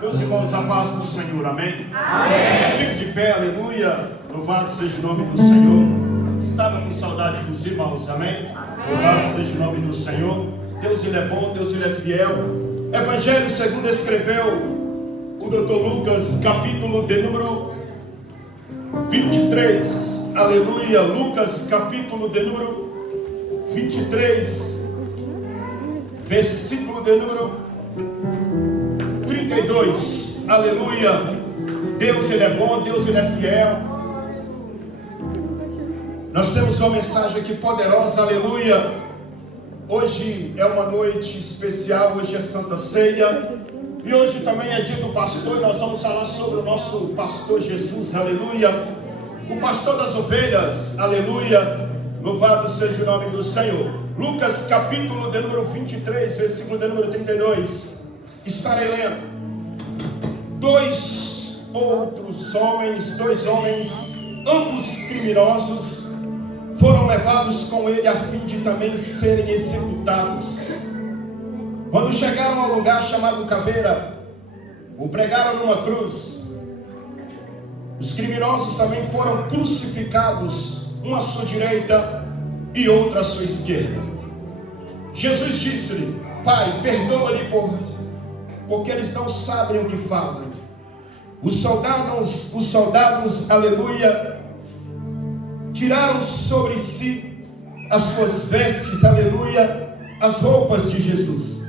Meus irmãos, a paz do Senhor, amém? Amém. Fique de pé, aleluia. Louvado seja o nome do Senhor. Estava com saudade dos irmãos, amém? Louvado seja o nome do Senhor. Deus, Ele é bom, Deus, Ele é fiel. Evangelho segundo escreveu o Dr. Lucas, capítulo de número 23. Aleluia. Lucas, capítulo de número 23. Versículo de número 32. Aleluia. Deus, Ele é bom, Deus, Ele é fiel. Nós temos uma mensagem aqui poderosa, aleluia. Hoje é uma noite especial, hoje é Santa Ceia. E hoje também é dia do pastor, e nós vamos falar sobre o nosso pastor Jesus, aleluia. O pastor das ovelhas, aleluia. Louvado seja o nome do Senhor. Lucas capítulo de número 23, versículo de número 32. Estarei lendo. Dois homens, ambos criminosos, foram levados com ele a fim de também serem executados. Quando chegaram ao lugar chamado Caveira, o pregaram numa cruz. Os criminosos também foram crucificados, um à sua direita e outro à sua esquerda. Jesus disse-lhe: Pai, perdoa-lhe porque eles não sabem o que fazem. Os soldados, aleluia, tiraram sobre si as suas vestes, aleluia, as roupas de Jesus.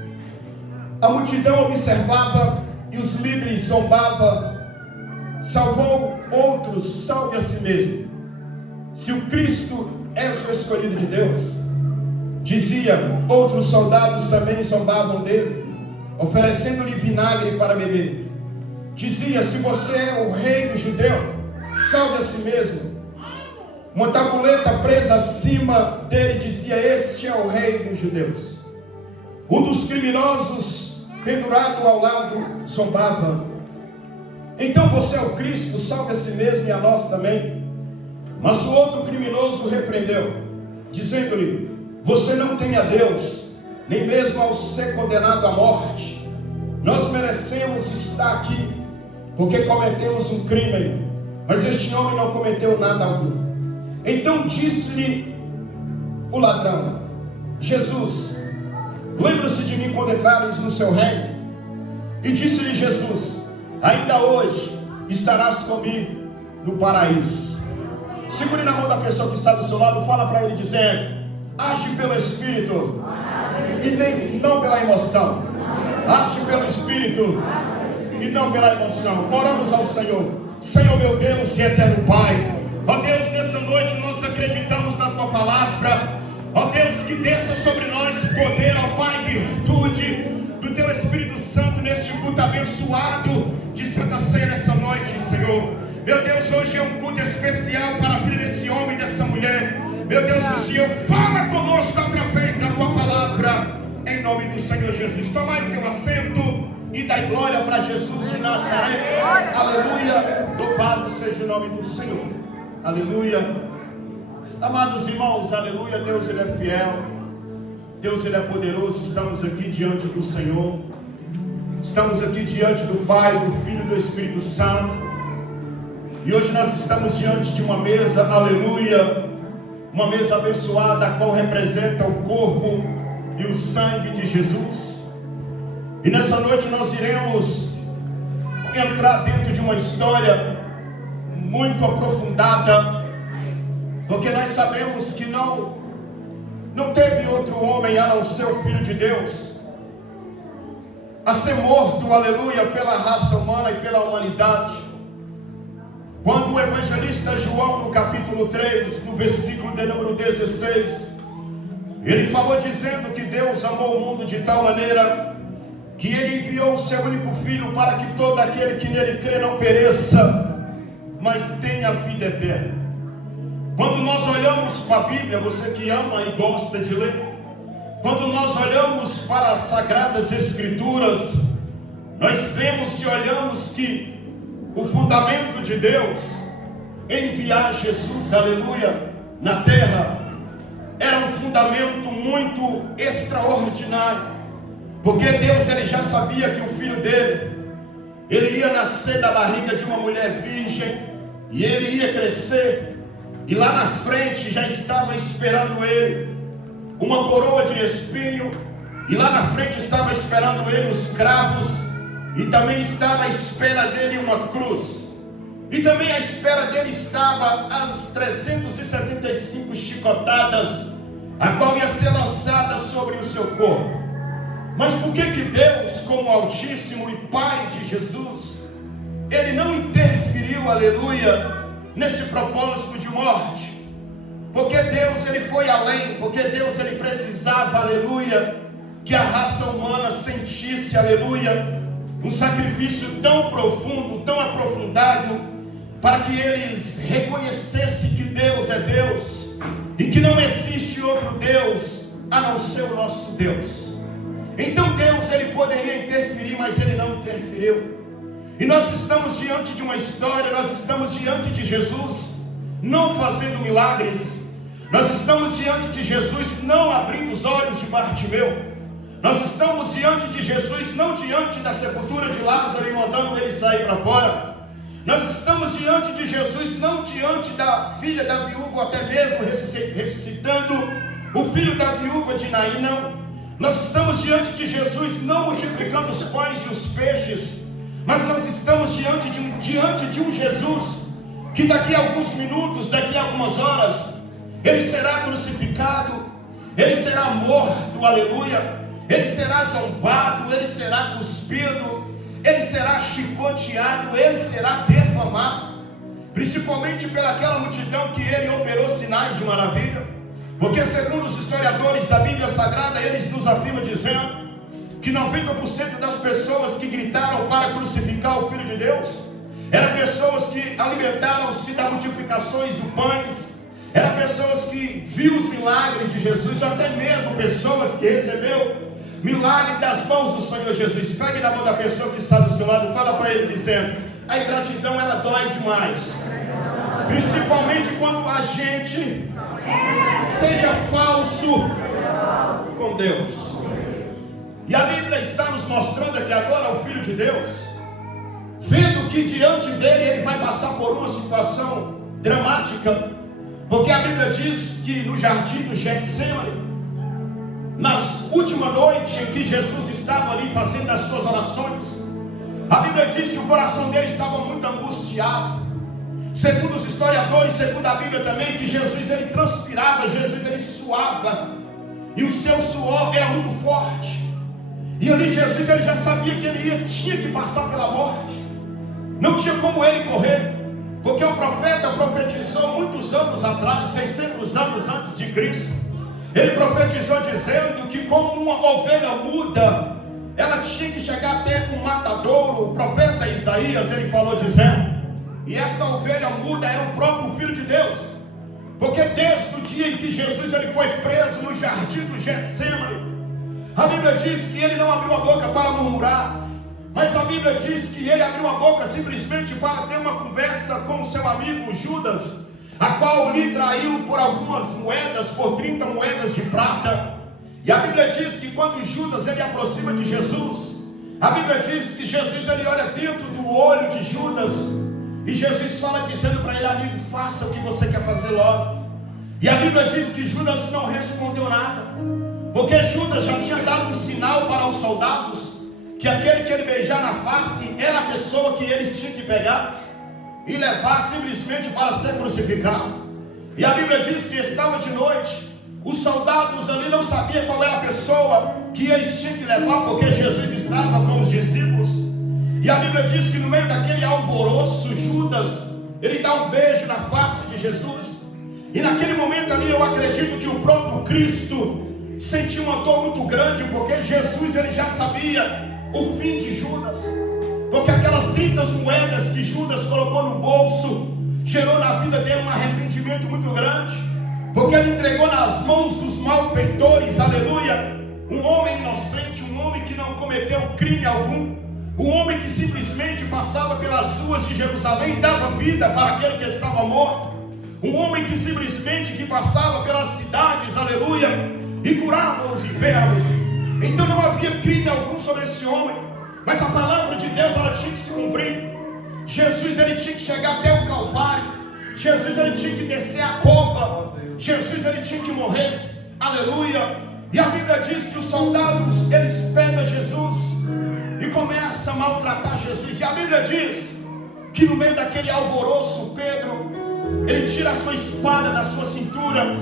A multidão observava e os líderes zombavam. Salvou outros, salve a si mesmo. Se o Cristo é o escolhido de Deus, dizia. Outros soldados também zombavam dele, oferecendo-lhe vinagre para beber. Dizia: se você é o rei do judeu, salve a si mesmo. Uma tabuleta presa acima dele dizia: este é o rei dos judeus. Um dos criminosos, pendurado ao lado, zombava: então você é o Cristo, salve a si mesmo e a nós também. Mas o outro criminoso repreendeu, dizendo-lhe: você não tem a Deus, nem mesmo ao ser condenado à morte. Nós merecemos estar aqui, porque cometemos um crime, mas este homem não cometeu nada algum. Então disse-lhe o ladrão: Jesus, lembra-se de mim quando entrares no seu reino. E disse-lhe Jesus: ainda hoje estarás comigo no paraíso. Segure na mão da pessoa que está do seu lado, fala para ele dizendo: age pelo Espírito e não pela emoção. Age pelo Espírito e não pela emoção. Oramos ao Senhor. Senhor meu Deus e eterno Pai, ó Deus, nessa noite nós acreditamos na Tua palavra. Ó Deus, que desça sobre nós poder, ó Pai, virtude do Teu Espírito Santo neste culto abençoado de Santa Ceia nessa noite, Senhor. Meu Deus, hoje é um culto especial para a vida desse homem e dessa mulher. Meu Deus, o Senhor fala conosco através da Tua palavra, em nome do Senhor Jesus. Tomai o teu assento e dai glória para Jesus de Nazaré. Aleluia. Louvado seja o nome do Senhor. Aleluia. Amados irmãos, aleluia. Deus, Ele é fiel. Deus, Ele é poderoso. Estamos aqui diante do Senhor. Estamos aqui diante do Pai, do Filho e do Espírito Santo. E hoje nós estamos diante de uma mesa, aleluia, uma mesa abençoada, a qual representa o corpo e o sangue de Jesus. E nessa noite nós iremos entrar dentro de uma história muito aprofundada, porque nós sabemos que não teve outro homem a não ser o Filho de Deus a ser morto, aleluia, pela raça humana e pela humanidade. Quando o evangelista João, no capítulo 3, no versículo de número 16, ele falou dizendo que Deus amou o mundo de tal maneira que Ele enviou o seu único Filho para que todo aquele que nele crê não pereça, mas tenha a vida eterna. Quando nós olhamos para a Bíblia, você que ama e gosta de ler, quando nós olhamos para as Sagradas Escrituras, nós vemos e olhamos que o fundamento de Deus em enviar Jesus, aleluia, na terra, era um fundamento muito extraordinário, porque Deus, Ele já sabia que o Filho dele, ele ia nascer da barriga de uma mulher virgem, e ele ia crescer, e lá na frente já estava esperando ele uma coroa de espinho, e lá na frente estava esperando ele os cravos, e também estava à espera dele uma cruz, e também à espera dele estava as 375 chicotadas, a qual ia ser lançada sobre o seu corpo. Mas por que Deus, como Altíssimo e Pai de Jesus, ele não interferiu, aleluia, nesse propósito de morte? Porque Deus, ele foi além, porque Deus, ele precisava, aleluia, que a raça humana sentisse, aleluia, um sacrifício tão profundo, tão aprofundado, para que eles reconhecessem que Deus é Deus, e que não existe outro Deus, a não ser o nosso Deus. Então Deus, ele poderia interferir, mas ele não interferiu. E nós estamos diante de uma história, nós estamos diante de Jesus, não fazendo milagres. Nós estamos diante de Jesus, não abrindo os olhos de Bartimeu. Nós estamos diante de Jesus, não diante da sepultura de Lázaro e mandando ele sair para fora. Nós estamos diante de Jesus, não diante da filha da viúva, até mesmo ressuscitando o filho da viúva de Naim, não. Nós estamos diante de Jesus, não multiplicando os pães e os peixes, mas nós estamos diante de um Jesus, que daqui a alguns minutos, daqui a algumas horas, ele será crucificado, ele será morto, aleluia, ele será zombado, ele será cuspido, ele será chicoteado, ele será defamado, principalmente pelaquela multidão que ele operou sinais de maravilha. Porque segundo os historiadores da Bíblia Sagrada, eles nos afirmam dizendo que 90% das pessoas que gritaram para crucificar o Filho de Deus eram pessoas que alimentaram-se das multiplicações de pães, eram pessoas que viram os milagres de Jesus, até mesmo pessoas que receberam milagre das mãos do Senhor Jesus. Pegue na mão da pessoa que está do seu lado, fala para ele dizendo: a ingratidão, ela dói demais, principalmente quando a gente seja falso com Deus. E a Bíblia está nos mostrando aqui agora o Filho de Deus, vendo que diante dele ele vai passar por uma situação dramática, porque a Bíblia diz que no jardim do Getsemane, na última noite em que Jesus estava ali fazendo as suas orações, a Bíblia diz que o coração dele estava muito angustiado. Segundo os historiadores, segundo a Bíblia também, que Jesus ele transpirava, Jesus ele suava, e o seu suor era muito forte. E ali Jesus ele já sabia que ele tinha que passar pela morte, não tinha como ele correr, porque o profeta profetizou muitos anos atrás, 600 anos antes de Cristo. Ele profetizou dizendo que como uma ovelha muda, ela tinha que chegar até um matadouro. O profeta Isaías, ele falou dizendo, e essa ovelha muda era o próprio Filho de Deus, porque desde o dia em que Jesus ele foi preso no jardim do Getsemane, a Bíblia diz que ele não abriu a boca para murmurar, mas a Bíblia diz que ele abriu a boca simplesmente para ter uma conversa com o seu amigo Judas, a qual lhe traiu por algumas moedas, por 30 moedas de prata. E a Bíblia diz que quando Judas ele aproxima de Jesus, a Bíblia diz que Jesus ele olha dentro do olho de Judas, e Jesus fala dizendo para ele: amigo, faça o que você quer fazer logo. E a Bíblia diz que Judas não respondeu nada, porque Judas já tinha dado um sinal para os soldados, que aquele que ele beijar na face era a pessoa que eles tinham que pegar e levar simplesmente para ser crucificado. E a Bíblia diz que estava de noite, os soldados ali não sabiam qual era a pessoa que eles tinham que levar, porque Jesus estava com os discípulos. E a Bíblia diz que no meio daquele alvoroço, Judas, ele dá um beijo na face de Jesus. E naquele momento ali eu acredito que o próprio Cristo sentiu uma dor muito grande, porque Jesus ele já sabia o fim de Judas, porque aquelas 30 moedas que Judas colocou no bolso gerou na vida dele um arrependimento muito grande, porque ele entregou nas mãos dos malfeitores, aleluia, um homem inocente, um homem que não cometeu crime algum, um homem que simplesmente passava pelas ruas de Jerusalém e dava vida para aquele que estava morto, um homem que simplesmente que passava pelas cidades, aleluia, e curava os enfermos. Então não havia crime algum sobre esse homem, mas a palavra de Deus ela tinha que se cumprir. Jesus ele tinha que chegar até o Calvário. Jesus ele tinha que descer a cova. Jesus ele tinha que morrer. Aleluia. E a Bíblia diz que os soldados eles pegam Jesus e começam a maltratar Jesus. E a Bíblia diz que no meio daquele alvoroço, Pedro ele tira a sua espada da sua cintura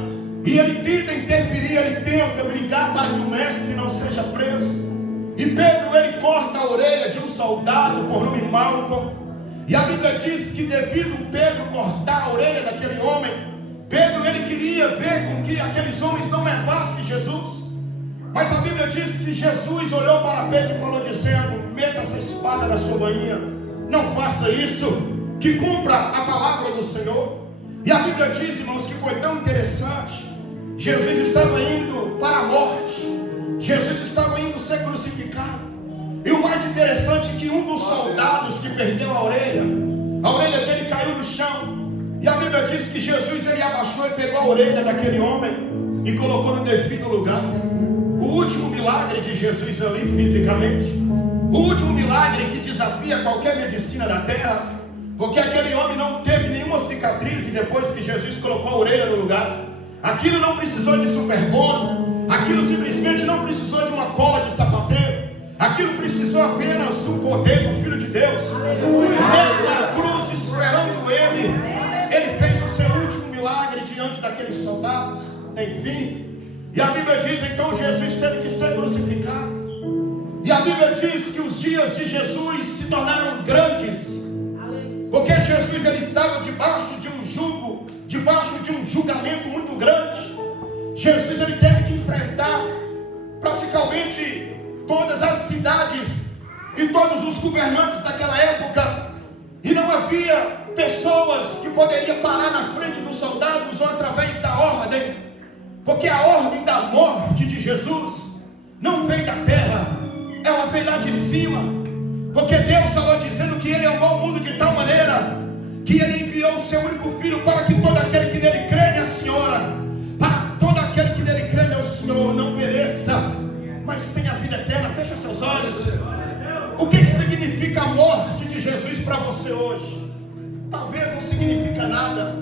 e ele tenta interferir, ele tenta brigar para que o mestre não seja preso. E Pedro ele corta a orelha de um soldado por nome Malco. E a Bíblia diz que devido Pedro cortar a orelha daquele homem, Pedro ele queria ver com que aqueles homens não levassem Jesus. Mas a Bíblia diz que Jesus olhou para Pedro e falou dizendo: meta essa espada na sua bainha, não faça isso, que cumpra a palavra do Senhor. E a Bíblia diz, irmãos, que foi tão interessante. Jesus estava indo para a morte, Jesus estava indo ser crucificado. E o mais interessante é que um dos soldados que perdeu a orelha dele caiu no chão. E a Bíblia diz que Jesus ele abaixou e pegou a orelha daquele homem e colocou no devido lugar. O último milagre de Jesus ali fisicamente, o último milagre que desafia qualquer medicina da terra, porque aquele homem não teve nenhuma cicatriz e depois que Jesus colocou a orelha no lugar, aquilo não precisou de superbolo, aquilo simplesmente não precisou de uma cola de sapateiro, aquilo precisou apenas do poder do Filho de Deus. Mesmo na cruz esperando ele fez o seu último milagre diante daqueles soldados. Enfim, e a Bíblia diz então Jesus teve que ser crucificado. E a Bíblia diz que os dias de Jesus se tornaram grandes, porque Jesus ele estava debaixo de um jugo, debaixo de um julgamento muito grande. Jesus ele teve que enfrentar praticamente todas as cidades e todos os governantes daquela época, e não havia pessoas que poderiam parar na frente dos soldados ou através da ordem, porque a ordem da morte de Jesus não veio da terra, ela veio lá de cima, porque Deus falou dizendo que Ele amou o mundo de tal maneira que Ele enviou o seu único Filho para que todo aquele que nele crê, minha senhora, para todo aquele que nele crê, meu Senhor, não pereça, mas tenha vida eterna. Fecha seus olhos. O que significa a morte de Jesus para você hoje? Talvez não significa nada.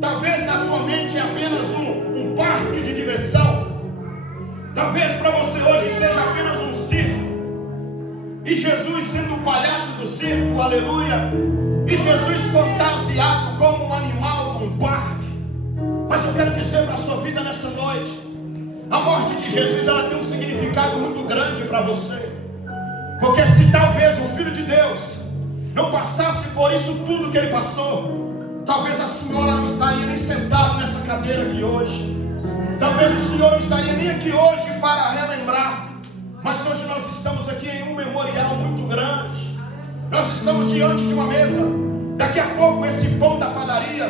Talvez na sua mente é apenas um parque de diversão. Talvez para você hoje seja apenas um circo. E Jesus sendo o palhaço do circo, aleluia. E Jesus fantasiado como um animal de um parque. Mas eu quero dizer para a sua vida nessa noite, a morte de Jesus ela tem um significado muito grande para você. Porque se talvez o Filho de Deus não passasse por isso tudo que Ele passou, talvez a senhora não estaria nem sentada nessa cadeira aqui hoje. Talvez o senhor não estaria nem aqui hoje para relembrar. Mas hoje nós estamos aqui em um memorial muito grande. Nós estamos diante de uma mesa. Daqui a pouco esse pão da padaria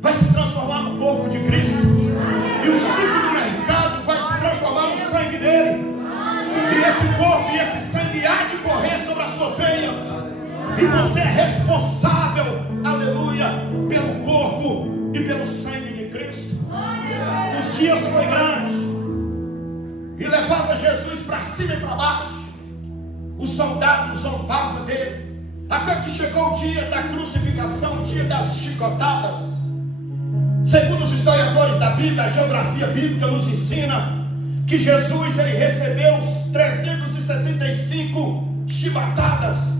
vai se transformar no corpo de Cristo. E o suco do mercado vai se transformar no sangue dele. E esse corpo e esse sangue há de correr sobre as suas veias. E você é responsável, aleluia, pelo corpo e pelo sangue de Cristo. Os dias foi grande e levava Jesus para cima e para baixo. Os soldados zombavam dele, até que chegou o dia da crucificação, o dia das chicotadas. Segundo os historiadores da Bíblia, a geografia bíblica nos ensina que Jesus ele recebeu os 375 chibatadas.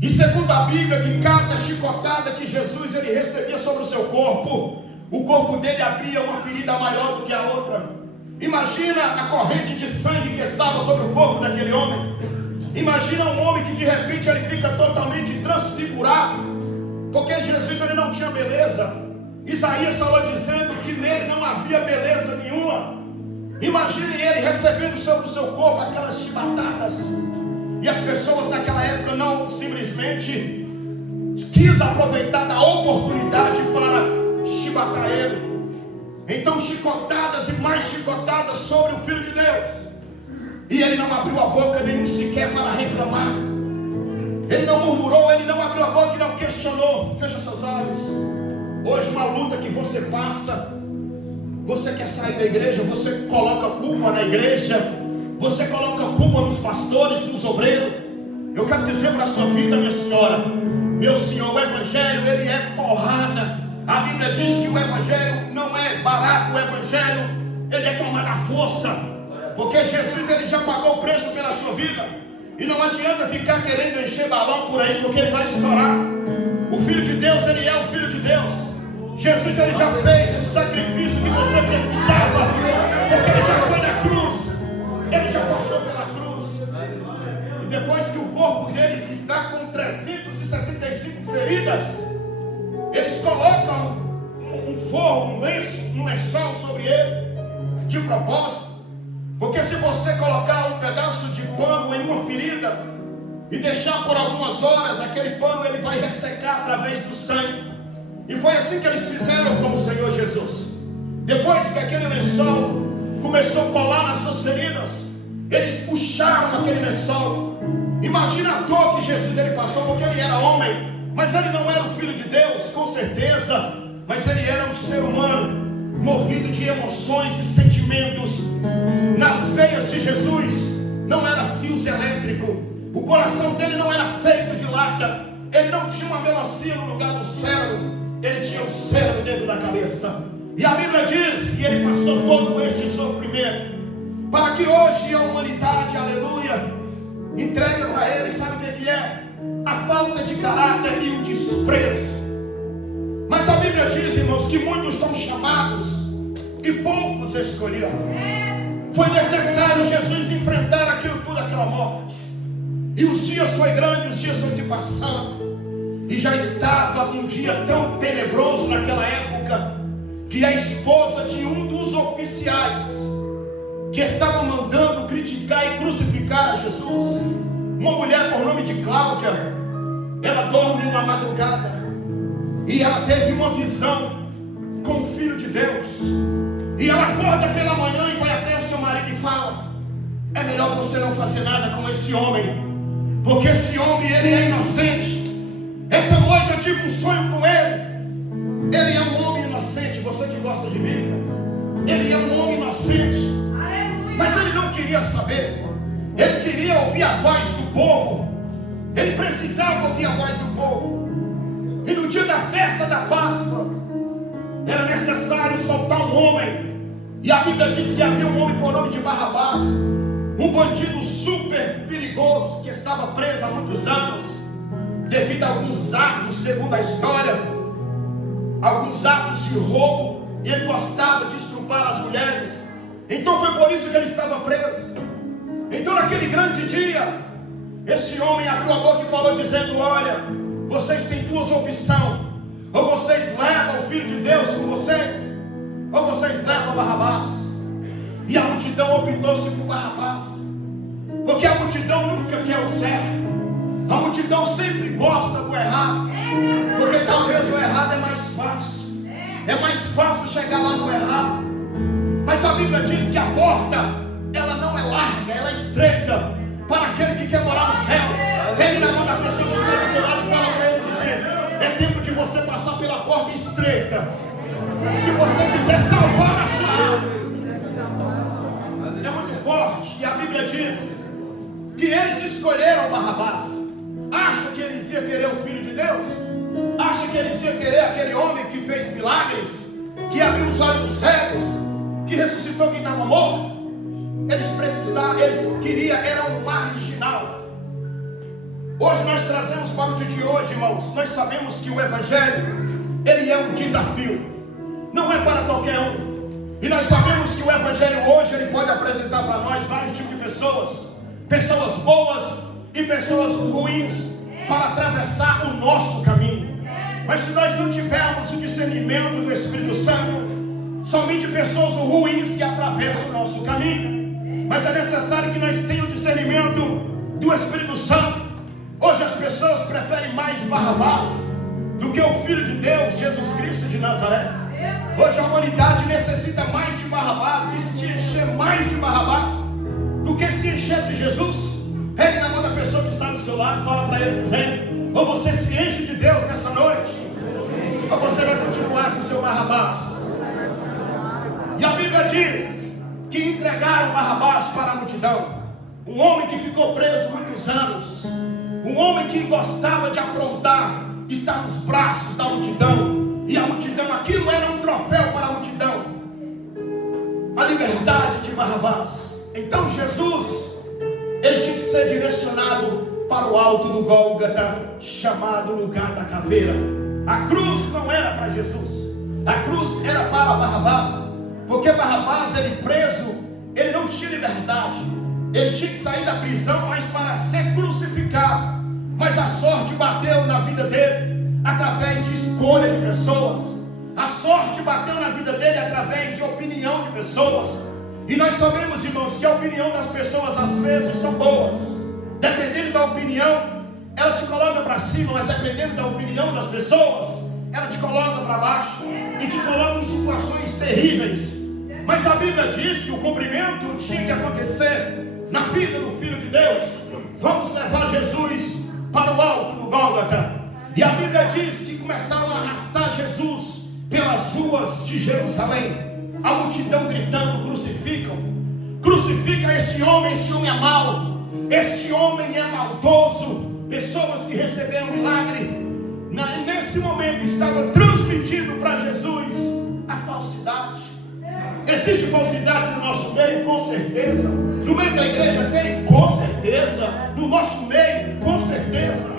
E segundo a Bíblia, que cada chicotada que Jesus ele recebia sobre o seu corpo, o corpo dele abria uma ferida maior do que a outra. Imagina a corrente de sangue que estava sobre o corpo daquele homem. Imagina um homem que de repente ele fica totalmente transfigurado, porque Jesus ele não tinha beleza. Isaías falou dizendo que nele não havia beleza nenhuma. Imagine ele recebendo sobre o seu corpo aquelas chibatadas. E as pessoas naquela época não simplesmente quis aproveitar da oportunidade para chibatar ele. Então chicotadas e mais chicotadas sobre o Filho de Deus. E ele não abriu a boca nenhum sequer para reclamar. Ele não murmurou, ele não abriu a boca e não questionou. Fecha seus olhos. Hoje uma luta que você passa, você quer sair da igreja, você coloca culpa na igreja, você coloca culpa nos pastores, nos obreiros. Eu quero dizer para a sua vida, minha senhora, Meu Senhor, o Evangelho, ele é porrada. A Bíblia diz que o Evangelho não é barato, o Evangelho, ele é tomado à força. Porque Jesus, ele já pagou o preço pela sua vida. E não adianta ficar querendo encher balão por aí, porque ele vai estourar. O Filho de Deus, ele é o Filho de Deus. Jesus, ele já fez o sacrifício que você precisava, porque ele já foi na cruz, ele já passou pela cruz. E depois que o corpo dele está com 375 feridas, eles colocam um forro, um lençol sobre ele, de propósito, porque se você colocar um pedaço de pano em uma ferida e deixar por algumas horas, aquele pano ele vai ressecar através do sangue. E foi assim que eles fizeram com o Senhor Jesus. Depois que aquele lençol começou a colar nas suas feridas, eles puxaram aquele lençol. Imagina a dor que Jesus ele passou, porque ele era homem, mas ele não era o Filho de Deus, com certeza. Mas ele era um ser humano, movido de emoções e sentimentos. Nas veias de Jesus não era fios elétricos. O coração dele não era feito de lata. Ele não tinha uma melancia no lugar do cérebro. Ele tinha um cérebro dentro da cabeça. E a Bíblia diz que ele passou todo este sofrimento para que hoje a humanidade, aleluia, entregue para ele, sabe o que é? A falta de caráter e o desprezo. Mas a Bíblia diz, irmãos, que muitos são chamados e poucos escolhidos. Foi necessário Jesus enfrentar aquilo tudo, aquela morte. E os dias foi grande, os dias foram se passando. E já estava um dia tão tenebroso naquela época, que a esposa de um dos oficiais que estava mandando criticar e crucificar a Jesus, uma mulher por nome de Cláudia, ela dorme uma madrugada e ela teve uma visão com o Filho de Deus. E ela acorda pela manhã e vai até o seu marido e fala: é melhor você não fazer nada com esse homem, porque esse homem ele é inocente. Essa noite eu tive um sonho com ele. Ele é um homem inocente. Você que gosta de Bíblia, ele é um homem inocente. Mas ele não queria saber. Ele queria ouvir a voz do povo. Ele precisava ouvir a voz do povo. E no dia da festa da Páscoa era necessário soltar um homem. E a Bíblia diz que havia um homem por nome de Barrabás, um bandido super perigoso que estava preso há muitos anos, devido a alguns atos, segundo a história, alguns atos de roubo, e ele gostava de estrupar as mulheres. Então foi por isso que ele estava preso. Então naquele grande dia, esse homem abriu a boca e falou dizendo: olha, vocês têm duas opções, ou vocês levam o Filho de Deus com vocês, ou vocês levam Barrabás. E a multidão optou-se por Barrabás, porque a multidão nunca quer o certo. A multidão sempre gosta do errado, porque talvez o errado é mais fácil. É mais fácil chegar lá no errado. Mas a Bíblia diz que a porta, ela não é larga, ela é estreita, para aquele que quer morar no céu. Pegue na mão da pessoa que está do seu lado e fala para ele dizer: é tempo de você passar pela porta estreita, se você quiser salvar a sua alma. É muito forte. E a Bíblia diz que eles escolheram Barrabás. Acha que eles iam querer o Filho de Deus? Acha que eles iam querer aquele homem que fez milagres, que abriu os olhos dos cegos, que ressuscitou quem estava morto? Eles precisavam, eles queriam, era um marginal. Hoje nós trazemos para o dia de hoje, irmãos, nós sabemos que o Evangelho, ele é um desafio, não é para qualquer um. E nós sabemos que o Evangelho hoje, ele pode apresentar para nós vários tipos de pessoas, pessoas boas e pessoas ruins, para atravessar o nosso caminho. Mas se nós não tivermos o discernimento do Espírito Santo, somente pessoas ruins que atravessam o nosso caminho. Mas é necessário que nós tenhamos o discernimento do Espírito Santo. Hoje as pessoas preferem mais Barrabás do que o Filho de Deus, Jesus Cristo de Nazaré. Hoje a humanidade necessita mais de Barrabás, de se encher mais de Barrabás do que se encher de Jesus. Pegue na mão da pessoa que está do seu lado e fala para ele dizendo: ou você se enche de Deus nessa noite, ou você vai continuar com o seu Barrabás. E a Bíblia diz que entregaram Barrabás para a multidão. Um homem que ficou preso muitos anos, um homem que gostava de aprontar, está nos braços da multidão, e a multidão, aquilo era um troféu para a multidão, a liberdade de Barrabás. Então Jesus, ele tinha que ser direcionado para o alto do Gólgota, chamado lugar da caveira. A cruz não era para Jesus, a cruz era para Barrabás, porque Barrabás, ele preso, ele não tinha liberdade, ele tinha que sair da prisão, mas para ser crucificado. Mas a sorte bateu na vida dele através de escolha de pessoas, a sorte bateu na vida dele através de opinião de pessoas. E nós sabemos, irmãos, que a opinião das pessoas às vezes são boas. Dependendo da opinião, ela te coloca para cima, mas dependendo da opinião das pessoas, ela te coloca para baixo e te coloca em situações terríveis. Mas a Bíblia diz que o cumprimento tinha que acontecer na vida do Filho de Deus. Vamos levar Jesus para o alto do Gólgota. E a Bíblia diz que começaram a arrastar Jesus pelas ruas de Jerusalém. A multidão gritando: crucificam, crucifica este homem é mau, este homem é maldoso. Pessoas que receberam milagre, nesse momento estavam transmitindo para Jesus a falsidade. Existe falsidade no nosso meio? Com certeza. No meio da igreja tem? Com certeza. No nosso meio? Com certeza.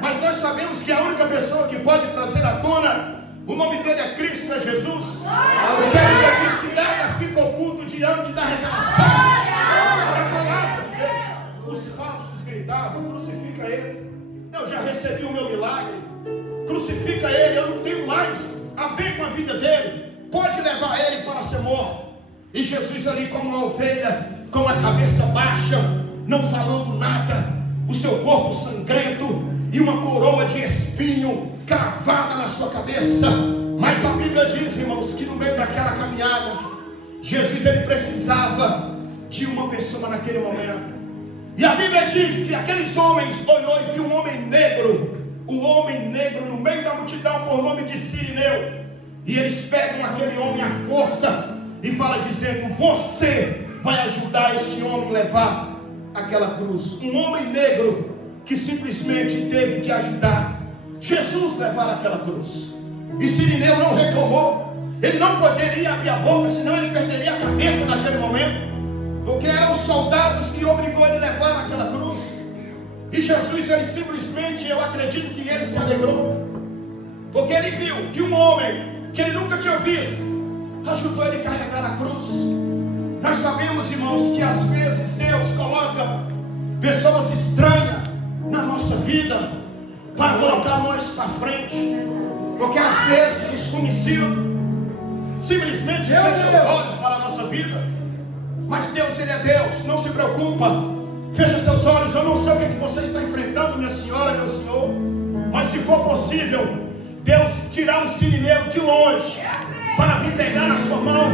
Mas nós sabemos que a única pessoa que pode trazer à tona o nome dele é Cristo, é Jesus. Porque a Bíblia diz que nada fica oculto diante da revelação da palavra de Deus. Os falsos gritavam: crucifica ele, eu já recebi o meu milagre, crucifica ele, eu não tenho mais a ver com a vida dele, pode levar ele para ser morto. E Jesus ali como uma ovelha, com a cabeça baixa, não falando nada, o seu corpo sangrento e uma coroa de espinho cravada na sua cabeça. Mas a Bíblia diz, irmãos, que no meio daquela caminhada, Jesus, ele precisava de uma pessoa naquele momento. E a Bíblia diz que aqueles homens olhou e viu um homem negro no meio da multidão, por nome de Cirineu. E eles pegam aquele homem à força e falam dizendo: você vai ajudar este homem a levar aquela cruz. Um homem negro que simplesmente teve que ajudar Jesus a levar aquela cruz. E Cirineu não reclamou, ele não poderia abrir a boca, senão ele perderia a cabeça naquele momento, porque eram os soldados que obrigou ele a levar aquela cruz. E Jesus, ele simplesmente, eu acredito que ele se alegrou, porque ele viu que um homem que ele nunca tinha visto ajudou ele a carregar a cruz. Nós sabemos, irmãos, que às vezes Deus coloca pessoas estranhas na nossa vida para colocar nós para frente, porque às vezes os conhecidos simplesmente fecham os olhos para a nossa vida. Mas Deus, ele é Deus, não se preocupa, fecha seus olhos. Eu não sei o que você está enfrentando, minha senhora, meu senhor, mas se for possível, Deus tirar um Cirineu de longe para vir pegar na sua mão,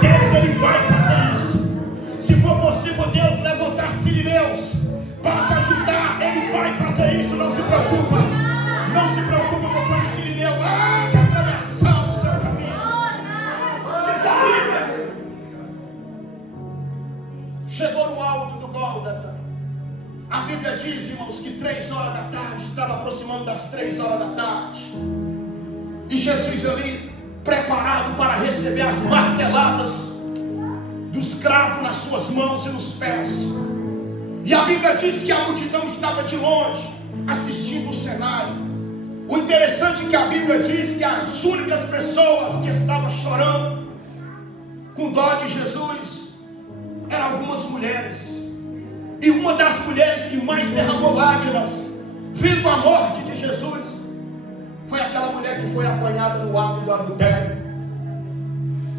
Deus, ele vai fazer isso. Se for possível, Deus levantar Cirineus para te ajudar, ele vai fazer isso. Não se preocupa, não se preocupa, porque o Cirineu vai te atravessar o seu caminho. Diz a Bíblia. Chegou no alto do Gólgota. A Bíblia diz, irmãos, que 3 horas da tarde, estava aproximando das 3 horas da tarde, e Jesus ali preparado para receber as marteladas dos cravos nas suas mãos e nos pés. E a Bíblia diz que a multidão estava de longe assistindo o cenário. O interessante é que a Bíblia diz que as únicas pessoas que estavam chorando com dó de Jesus eram algumas mulheres. E uma das mulheres que mais derramou lágrimas vendo a morte de Jesus foi aquela mulher que foi apanhada no ato do adultério.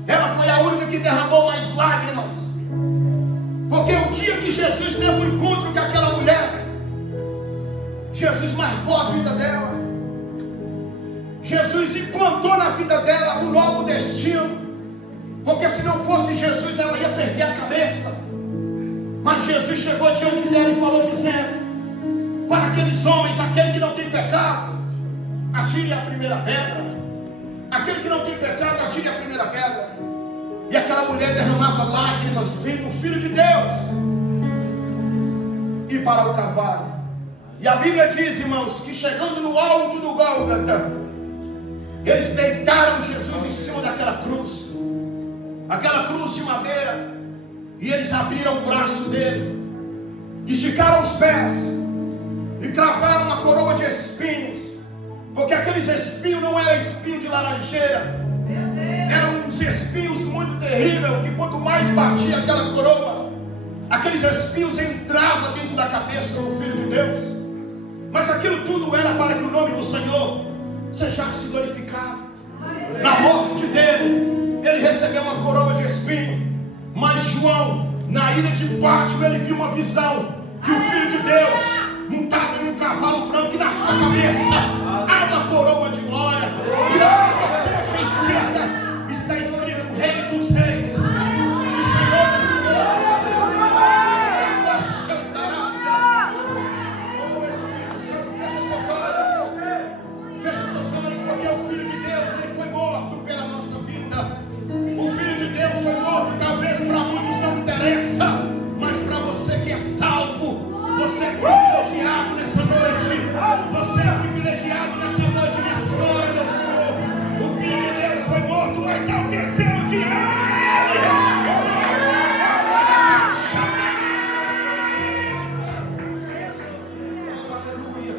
Ela foi a única que derramou mais lágrimas, porque o dia que Jesus teve um encontro com aquela mulher, Jesus marcou a vida dela. Jesus implantou na vida dela um novo destino, porque se não fosse Jesus, ela ia perder a cabeça. Mas Jesus chegou diante dela e falou dizendo para aqueles homens: aquele que não tem pecado, atire a primeira pedra. Aquele que não tem pecado, atire a primeira pedra. E aquela mulher derramava lágrimas vendo o Filho de Deus ir para o Calvário. E a Bíblia diz, irmãos, que chegando no alto do Gólgota, eles deitaram Jesus em cima daquela cruz de madeira, e eles abriram o braço dele, esticaram os pés e cravaram uma coroa de espinhos, porque aqueles espinhos não eram espinhos de laranjeira, eram uns espinhos muito terríveis, que quanto mais batia aquela coroa, aqueles espinhos entravam dentro da cabeça do Filho de Deus. Mas aquilo tudo era para que o nome do Senhor sejasse glorificado. Na morte dele, ele recebeu uma coroa de espinho. Mas João, na ilha de Pátio, ele viu uma visão que o Filho de Deus, montado em um cavalo branco, e na sua cabeça há uma coroa de glória, e na sua coxa esquerda está escrito Rei dos Reis e Senhor dos Senhores. O Espírito Santo, fecha seus olhos, porque o Filho de Deus, ele foi morto pela nossa vida. O Filho de Deus foi morto, talvez para muitos não interessa, mas para você que é salvo, você é privilegiado nessa noite. Você é privilegiado nessa noite, nessa hora, meu Senhor. O Filho de Deus foi morto, mas ao terceiro dia ele ressuscitou. Aleluia.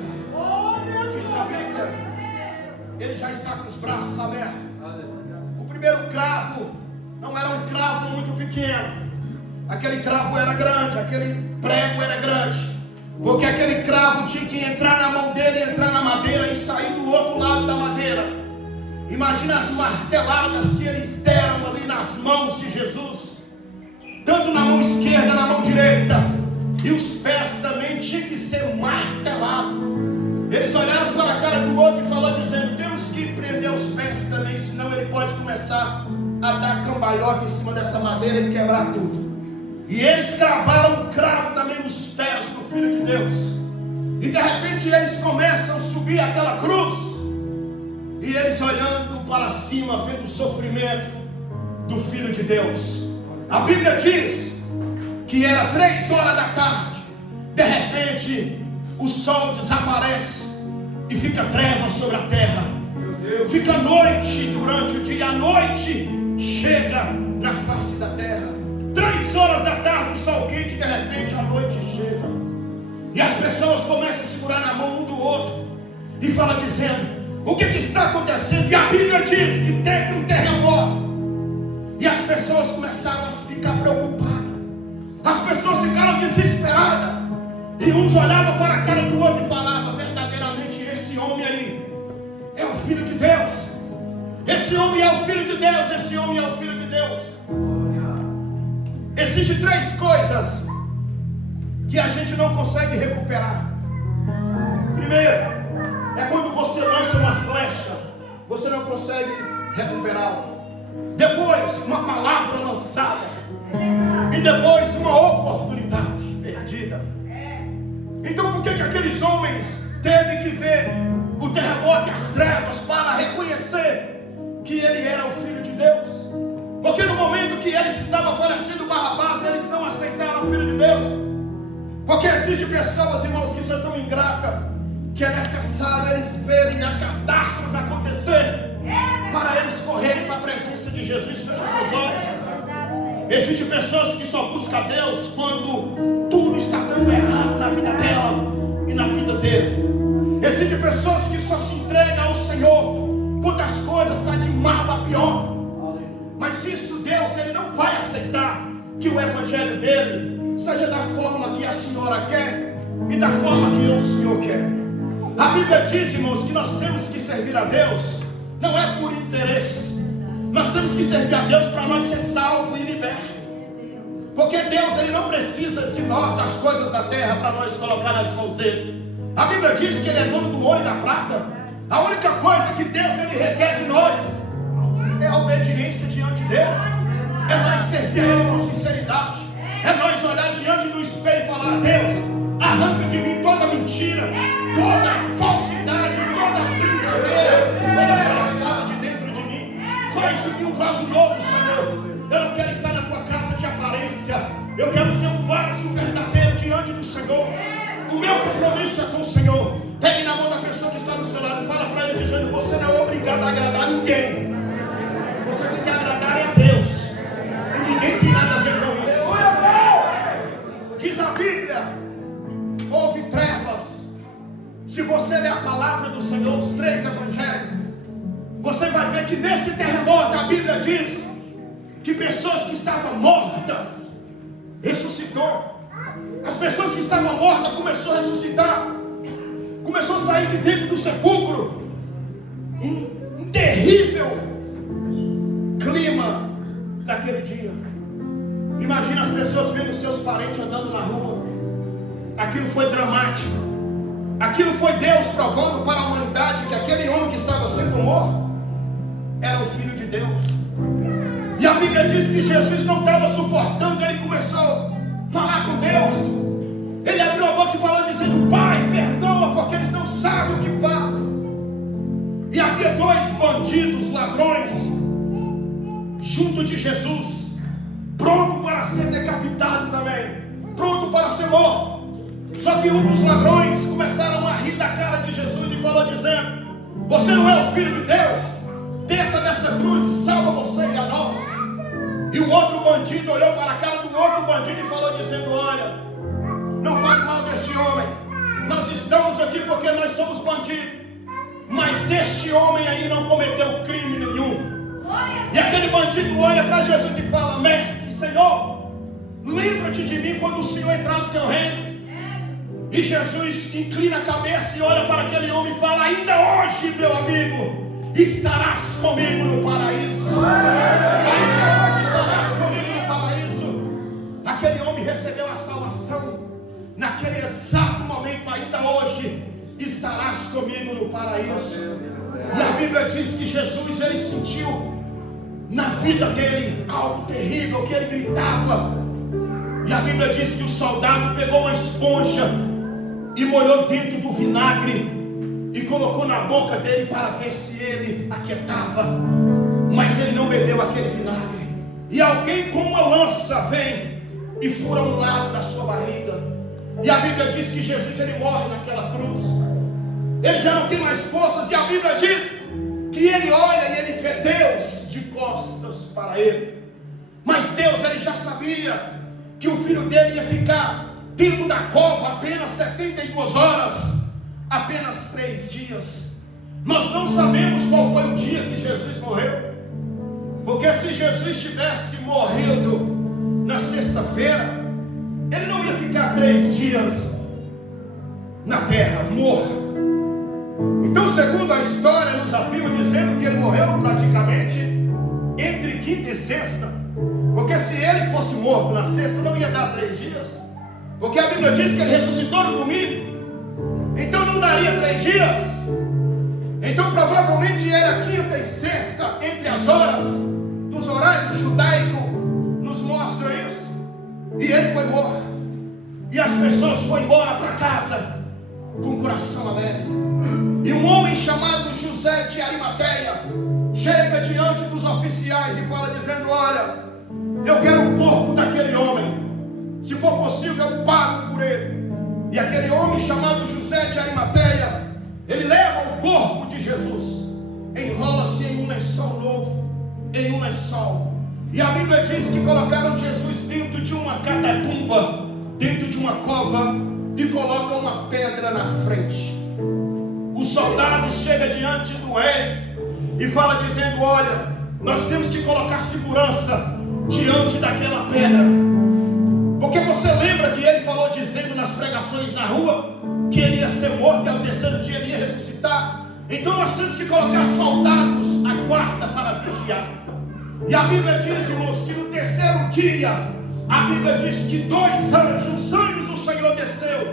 Diz a Bíblia, ele já está com os braços abertos. O primeiro cravo não era um cravo muito pequeno. Aquele cravo era grande, aquele prego era grande, porque aquele cravo tinha que entrar na mão dele, entrar na madeira e sair do outro lado da madeira. Imagina as marteladas que eles deram ali nas mãos de Jesus, tanto na mão esquerda, na mão direita, e os pés também tinham que ser martelados. Eles olharam para a cara do outro e falaram dizendo: temos que prender os pés também, senão ele pode começar a dar cambalhota em cima dessa madeira e quebrar tudo. E eles cravaram um cravo também nos pés do Filho de Deus. E de repente eles começam a subir aquela cruz, e eles olhando para cima, vendo o sofrimento do Filho de Deus. A Bíblia diz que era 3 horas da tarde. De repente o sol desaparece e fica treva sobre a terra. Fica noite durante o dia, a noite chega na face da terra. 3 horas da tarde, o sol quente, de repente a noite chega, e as pessoas começam a segurar na mão um do outro e falam dizendo: o que está acontecendo? E a Bíblia diz que teve um terremoto, e as pessoas começaram a ficar preocupadas, as pessoas ficaram desesperadas, e uns olhavam para a cara do outro e falavam: verdadeiramente esse homem aí é o Filho de Deus, esse homem é o Filho de Deus, esse homem é o Filho de Deus. Existem 3 coisas que a gente não consegue recuperar. Primeiro, é quando você lança uma flecha, você não consegue recuperá-la. Depois, uma palavra lançada. E depois, uma oportunidade perdida. Então, por que aqueles homens teve que ver o terremoto e as trevas para reconhecer que ele era o Filho de Deus? Porque no momento que eles estavam oferecendo Barrabás, eles não aceitaram o Filho de Deus. Porque existem pessoas, irmãos, que são tão ingratas, que é necessário eles verem a catástrofe acontecer para eles correrem para a presença de Jesus. Fecha seus olhos. Existem pessoas que só buscam Deus quando tudo está dando errado na vida dela e na vida dele. Existem pessoas que só se entregam ao Senhor quando as coisas estão de mal a pior. Mas isso Deus, ele não vai aceitar que o evangelho dele seja da forma que a senhora quer e da forma que o Senhor quer. A Bíblia diz, irmãos, que nós temos que servir a Deus, não é por interesse. Nós temos que servir a Deus para nós ser salvos e libertos. Porque Deus, ele não precisa de nós, das coisas da terra, para nós colocar nas mãos dele. A Bíblia diz que ele é dono do ouro e da prata. A única coisa que Deus, ele requer de nós é a obediência diante dele, é nós servir a ele com sinceridade, é nós olhar diante do espelho e falar: Deus, arranca de mim toda mentira, toda falsidade, toda brincadeira, toda palhaçada de dentro de mim. Faz de mim um vaso novo, Senhor. Eu não quero estar na tua casa de aparência, eu quero ser um vaso verdadeiro diante do Senhor. O meu compromisso é com o Senhor. obrigado a agradar a ninguém. Você tem que agradar a Deus. E ninguém tem nada a ver com isso. Diz a Bíblia: houve trevas. Se você ler a palavra do Senhor, os 3 evangelhos, você vai ver que nesse terremoto a Bíblia diz que pessoas que estavam mortas ressuscitou. As pessoas que estavam mortas começaram a ressuscitar. Começou a sair de dentro do sepulcro um terrível clima naquele dia. Imagina as pessoas vendo seus parentes andando na rua. Aquilo foi dramático. Aquilo foi Deus provando para a humanidade que aquele homem que estava sendo morto era o Filho de Deus. E a Bíblia diz que Jesus não estava suportando. Ele começou a falar com Deus. Ele abriu a boca e falou dizendo: Pai, perdoa, porque eles não sabem o que fazem. E havia 2 bandidos, ladrões, junto de Jesus, pronto para ser decapitado também, pronto para ser morto. Só que um dos ladrões começaram a rir da cara de Jesus e falou dizendo: você não é o Filho de Deus? Desça dessa cruz e salva você e a nós. E o outro bandido olhou para a cara do outro bandido e falou dizendo: olha, não fale mal deste homem. Nós estamos aqui porque nós somos bandidos. Mas este homem aí não cometeu crime nenhum. E aquele bandido olha para Jesus e fala: mestre, Senhor, lembra-te de mim quando o Senhor entrar no teu reino. E Jesus inclina a cabeça e olha para aquele homem e fala: ainda hoje, meu amigo, estarás comigo no paraíso. Ainda hoje estarás comigo no paraíso. Aquele homem recebeu a salvação naquele exato momento. Ainda hoje estarás comigo no paraíso. E a Bíblia diz que Jesus, ele sentiu na vida dele algo terrível, que ele gritava. E a Bíblia diz que o soldado pegou uma esponja e molhou dentro do vinagre e colocou na boca dele para ver se ele aquietava. Mas ele não bebeu aquele vinagre. E alguém com uma lança vem e fura um lado da sua barriga. E a Bíblia diz que Jesus, ele morre naquela cruz. Ele já não tem mais forças. E a Bíblia diz que ele olha e ele vê Deus de costas para ele. Mas Deus, ele já sabia que o filho dele ia ficar dentro da cova apenas 72 horas, apenas 3 dias. Nós não sabemos qual foi o dia que Jesus morreu, porque se Jesus tivesse morrido na sexta-feira, ele não ia ficar 3 dias na terra morto. Então, segundo a história, nos afirma dizendo que ele morreu praticamente entre quinta e sexta, porque se ele fosse morto na sexta, não ia dar 3 dias. Porque a Bíblia diz que ele ressuscitou no domingo. Então não daria 3 dias. Então provavelmente era quinta e sexta, entre as horas dos horários judaicos, nos mostra isso. E ele foi morto. E as pessoas foram embora para casa com o coração alegre. E um homem chamado José de Arimateia chega diante dos oficiais e fala dizendo: olha, eu quero o corpo daquele homem. Se for possível, eu pago por ele. E aquele homem chamado José de Arimateia, ele leva o corpo de Jesus, enrola-se em um lençol novo, em um lençol. E a Bíblia diz que colocaram Jesus dentro de uma catacumba, dentro de uma cova, e colocam uma pedra na frente. O soldado chega diante do rei e fala dizendo: olha, nós temos que colocar segurança diante daquela pedra. Porque você lembra que ele falou dizendo nas pregações na rua que ele ia ser morto e ao terceiro dia ele ia ressuscitar? Então nós temos que colocar soldados à guarda para vigiar. E a Bíblia diz, irmãos, que no terceiro dia, a Bíblia diz que 2 anjos, os anjos do Senhor desceu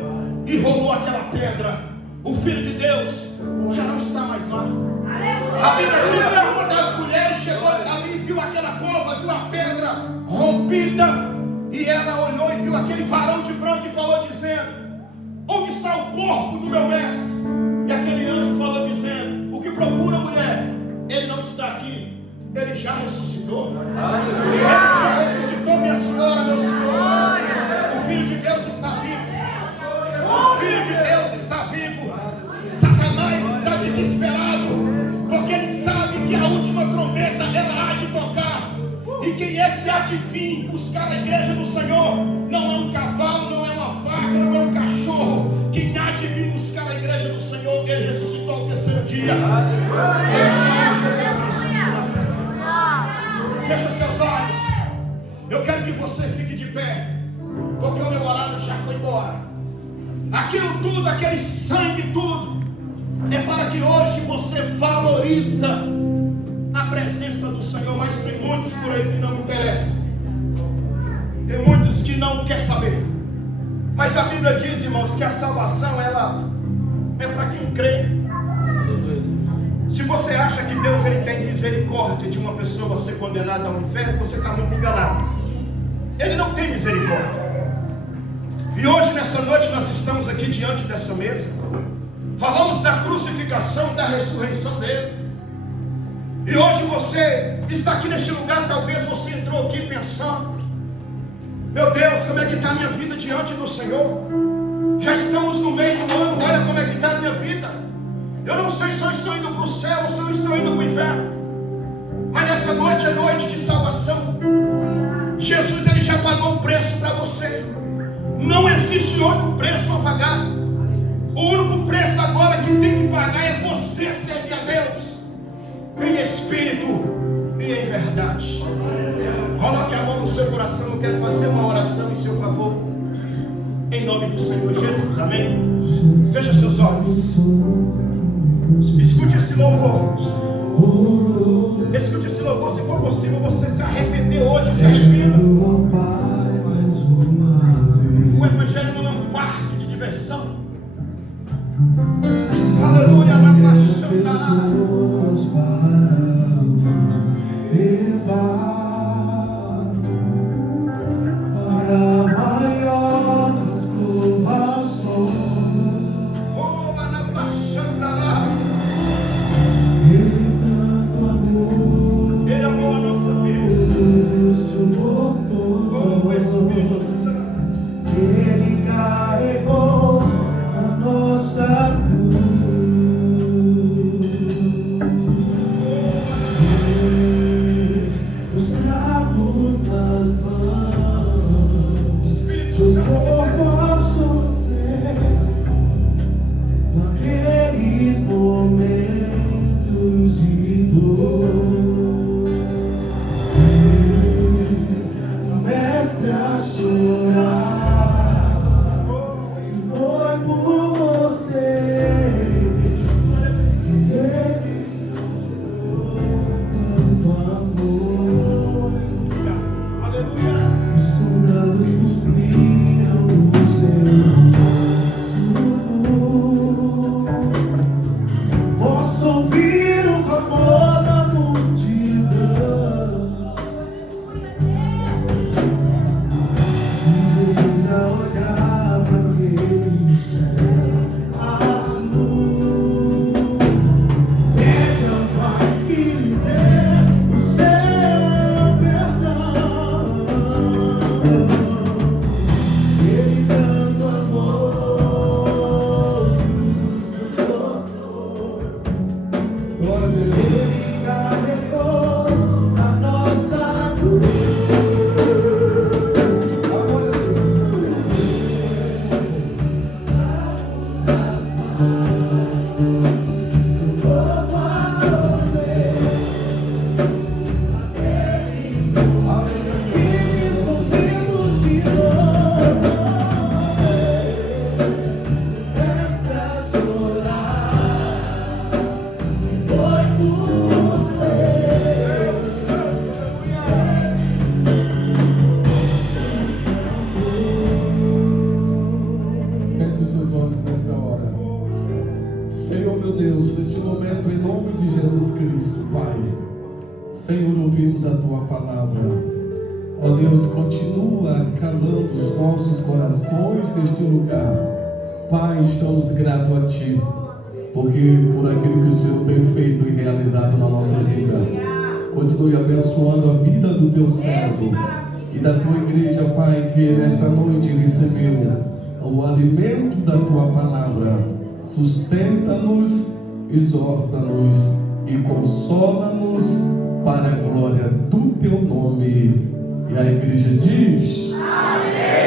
e rolou aquela pedra. O Filho de Deus já não está mais lá. A Bíblia diz que uma das mulheres chegou ali e viu aquela cova, viu a pedra rompida. E ela olhou e viu aquele varão de branco e falou dizendo: onde está o corpo do meu mestre? E aquele anjo falou dizendo: o que procura, mulher? Ele não está aqui, ele já ressuscitou. Ele já ressuscitou, minha senhora, meu senhor. O Filho de Deus está vivo. O Filho de Deus está vivo. Satanás está desesperado, porque ele sabe buscar a igreja do Senhor não é um cavalo, não é uma vaca, não é um cachorro. Quem há de vir buscar a igreja do Senhor, Ele ressuscitou ao terceiro dia. Fecha seus olhos. Eu quero que você fique de pé, porque o meu horário já foi embora. Aquilo tudo, aquele sangue tudo, é para que hoje você valorize a presença do Senhor. Mas tem muitos por aí que não interessam. Tem muitos que não querem saber. Mas a Bíblia diz, irmãos, que a salvação, ela é para quem crê. Se você acha que Deus ele tem misericórdia de uma pessoa ser condenada ao inferno, você está muito enganado. Ele não tem misericórdia. E hoje, nessa noite, nós estamos aqui diante dessa mesa. Falamos da crucificação, da ressurreição dele. E hoje você está aqui neste lugar. Talvez você entrou aqui pensando: meu Deus, como é que está a minha vida diante do Senhor? Já estamos no meio do ano, olha como é que está a minha vida. Eu não sei se eu estou indo para o céu ou se eu estou indo para o inferno. Mas nessa noite é noite de salvação. Jesus ele já pagou o preço para você. Não existe outro preço a pagar. O único preço agora que tem que pagar é você servir a Deus em espírito e em verdade. Coloque a mão no seu coração. Eu quero fazer uma oração em seu favor, em nome do Senhor Jesus, amém? Feche seus olhos. Escute esse louvor. Escute esse louvor. Se for possível você se arrepender hoje, se arrependa. O evangelho não é um parque de diversão. Aleluia, na paixão. Senhor, ouvimos a Tua palavra. Ó Deus, continua calando os nossos corações neste lugar. Pai, estamos gratos a Ti, porque por aquilo que o Senhor tem feito e realizado na nossa vida. Continue abençoando a vida do Teu servo e da Tua igreja, Pai, que nesta noite recebeu o alimento da Tua palavra. Sustenta-nos, exorta-nos e consola-nos para a glória do Teu nome, e E a igreja diz: Amém.